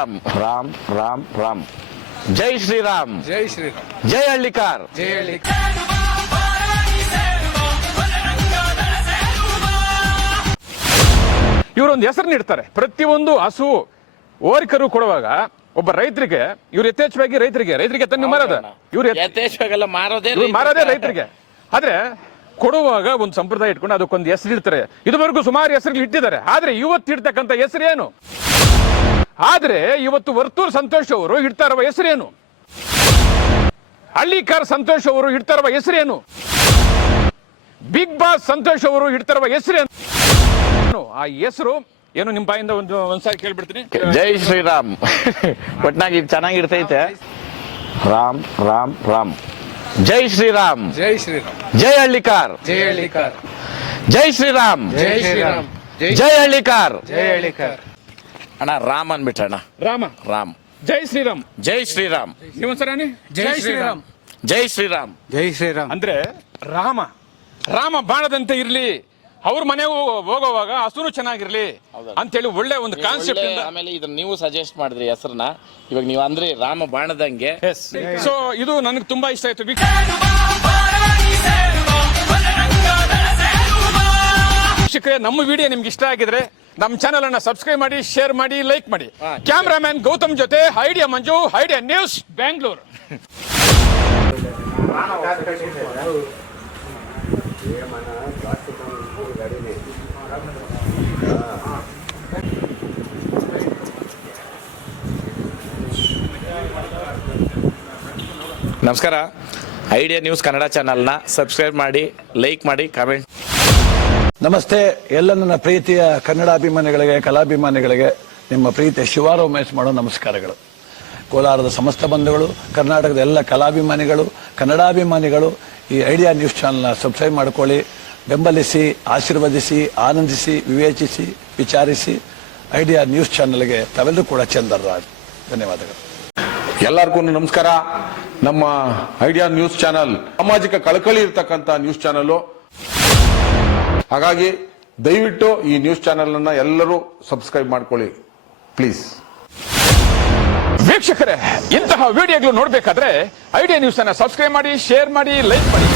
ಶ್ರೀರಾಮ್. ರಾಮ್ ರಾಮ್ ರಾಮ್. ಜೈ ಶ್ರೀರಾಮ್. ಜೈ ಶ್ರೀರಾಮ್. ಜೈ ಹಳ್ಳಿಕಾರ್. ಜೈ ಹಳ್ಳಿಕಾರ್. ಇವರೊಂದು ಹೆಸರು ನೀಡ್ತಾರೆ. ಪ್ರತಿಯೊಂದು ಹಸು ಓರಿಕರು ಕೊಡುವಾಗ ಒಬ್ಬ ರೈತರಿಗೆ ಇವ್ರು ಯಥೇಚ್ಛವಾಗಿ ರೈತರಿಗೆ ತನ್ನ ಮಾರದ ಇವ್ರು ಯಥೇಚ್ಛವಾಗೆಲ್ಲ ಮಾರೋದೇ ರೈತರಿಗೆ. ಆದ್ರೆ ಕೊಡುವಾಗ ಒಂದು ಸಂಪ್ರದಾಯ ಇಟ್ಕೊಂಡು ಅದಕ್ಕೊಂದು ಹೆಸರು ಇಡ್ತಾರೆ. ಇದುವರೆಗೂ ಸುಮಾರು ಹೆಸರು ಇಟ್ಟಿದ್ದಾರೆ. ಆದ್ರೆ ಇವತ್ತು ಇಡ್ತಕ್ಕಂಥ ಹೆಸರೇನು? ಆದ್ರೆ ಇವತ್ತು ವರ್ತೂರ್ ಸಂತೋಷ್ ಅವರು ಇಡ್ತಾ ಇರುವ ಹೆಸರೇನು? ಹಳ್ಳಿಕಾರ್ ಸಂತೋಷ್ ಅವರು ಇಡ್ತಾ ಇರುವ ಹೆಸರೇನು? ಬಿಗ್ ಬಾಸ್ ಸಂತೋಷ್ ಅವರು ಇಡ್ತಾ ಇರುವ ಹೆಸರೇನು? ಆ ಹೆಸರು ಏನು? ನಿಮ್ ಬಾಯಿಂದ ಒಂದ್ಸಾರಿ ಕೇಳ್ಬಿಡ್ತೀನಿ. ಜೈ ಶ್ರೀರಾಮ್. ಒಟ್ನಾಗಿ ಚೆನ್ನಾಗಿರ್ತೈತೆ. ರಾಮ್ ರಾಮ್ ರಾಮ್. ಜೈ ಶ್ರೀರಾಮ್. ಜೈ ಶ್ರೀರಾಮ್. ಜೈ ಹಳ್ಳಿಕಾರ್. ಜೈ ಹಳ್ಳಿಕಾರ್. ಜೈ ಶ್ರೀರಾಮ್. ಜೈ ಶ್ರೀರಾಮ್. ಜೈ ಹಳ್ಳಿಕಾರ್. ಜೈ ಹಳ್ಳಿಕಾರ್. ಅಣ್ಣ ರಾಮ್ ಅನ್ಬಿಟ್ಟಣ್ಣ. ರಾಮ. ರಾಮ್. ಜೈ ಶ್ರೀರಾಮ್. ಜೈ ಶ್ರೀರಾಮ್. ನೀವೊಂದ್ಸರಾನಿ ಜೈ ಶ್ರೀರಾಮ್. ಜೈ ಶ್ರೀರಾಮ್. ಜೈ ಶ್ರೀರಾಮ್. ಅಂದ್ರೆ ರಾಮ ಬಾಣದಂತೆ ಇರ್ಲಿ, ಅವ್ರ ಮನೆಗೂ ಹೋಗೋವಾಗ ಹಸುನು ಚೆನ್ನಾಗಿರ್ಲಿ ಅಂತೇಳಿ ಒಳ್ಳೆ ಒಂದು ಕಾನ್ಸೆಪ್ಟ್ ಇಂದ. ಆಮೇಲೆ ಇದನ್ನ ನೀವು ಸಜೆಸ್ಟ್ ಮಾಡಿದ್ರಿ ಹೆಸರನ್ನ. ಇವಾಗ ನೀವು ಅಂದ್ರೆ ರಾಮ ಬಾಣದಂಗೆ. ಸೊ ಇದು ನನಗೆ ತುಂಬಾ ಇಷ್ಟ ಆಯ್ತು. ವೀಕ್ಷಕರೇ, ನಮ್ಮ ವಿಡಿಯೋ ನಿಮ್ಗೆ ಇಷ್ಟ ಆಗಿದ್ರೆ ನಮ್ಮ ಚಾನೆಲ್ ಅನ್ನ ಸಬ್ಸ್ಕ್ರೈಬ್ ಮಾಡಿ, ಶೇರ್ ಮಾಡಿ, ಲೈಕ್ ಮಾಡಿ. ಕ್ಯಾಮ್ರಾಮನ್ ಗೌತಮ್ ಜೊತೆ ಐಡಿಯಾ ಮಂಜು, ಐಡಿಯಾ ನ್ಯೂಸ್, ಬ್ಯಾಂಗ್ಳೂರ್. ನಮಸ್ಕಾರ. ಐಡಿಯಾ ನ್ಯೂಸ್ ಕನ್ನಡ ಚಾನಲ್ನ ಸಬ್ಸ್ಕ್ರೈಬ್ ಮಾಡಿ, ಲೈಕ್ ಮಾಡಿ, ಕಾಮೆಂಟ್. ನಮಸ್ತೆ ಎಲ್ಲ ನನ್ನ ಪ್ರೀತಿಯ ಕನ್ನಡಾಭಿಮಾನಿಗಳಿಗೆ, ಕಲಾಭಿಮಾನಿಗಳಿಗೆ ನಿಮ್ಮ ಪ್ರೀತಿಯ ಶಿವಾರ ಉಮೇಶ್ ಮಾಡೋ ನಮಸ್ಕಾರಗಳು. ಕೋಲಾರದ ಸಮಸ್ತ ಬಂಧುಗಳು, ಕರ್ನಾಟಕದ ಎಲ್ಲ ಕಲಾಭಿಮಾನಿಗಳು, ಕನ್ನಡಾಭಿಮಾನಿಗಳು ಈ ಐಡಿಯಾ ನ್ಯೂಸ್ ಚಾನಲ್ನ ಸಬ್ಸ್ಕ್ರೈಬ್ ಮಾಡ್ಕೊಳ್ಳಿ, ಬೆಂಬಲಿಸಿ, ಆಶೀರ್ವದಿಸಿ, ಆನಂದಿಸಿ, ವಿವೇಚಿಸಿ, ವಿಚಾರಿಸಿ. ಐಡಿಯಾ ನ್ಯೂಸ್ ಚಾನಲ್ಗೆ ತಾವೆಲ್ಲರೂ ಕೂಡ ಚಂದರ್ರಾಜ್. ಧನ್ಯವಾದಗಳು. ಎಲ್ಲರಿಗೂ ನಮಸ್ಕಾರ. ನಮ್ಮ ಐಡಿಯಾ ನ್ಯೂಸ್ ಚಾನಲ್ ಸಾಮಾಜಿಕ ಕಳಕಳಿ ಇರ್ತಕ್ಕಂಥ ನ್ಯೂಸ್ ಚಾನಲ್. ಹಾಗಾಗಿ ದಯವಿಟ್ಟು ಈ ನ್ಯೂಸ್ ಚಾನಲ್ ಅನ್ನ ಎಲ್ಲರೂ ಸಬ್ಸ್ಕ್ರೈಬ್ ಮಾಡ್ಕೊಳ್ಳಿ ಪ್ಲೀಸ್. ವೀಕ್ಷಕರೇ, ಇಂತಹ ವಿಡಿಯೋಗಳು ನೋಡಬೇಕಾದ್ರೆ ಐಡಿಯಾ ನ್ಯೂಸ್ ಅನ್ನ ಸಬ್ಸ್ಕ್ರೈಬ್ ಮಾಡಿ, ಶೇರ್ ಮಾಡಿ, ಲೈಕ್ ಮಾಡಿ.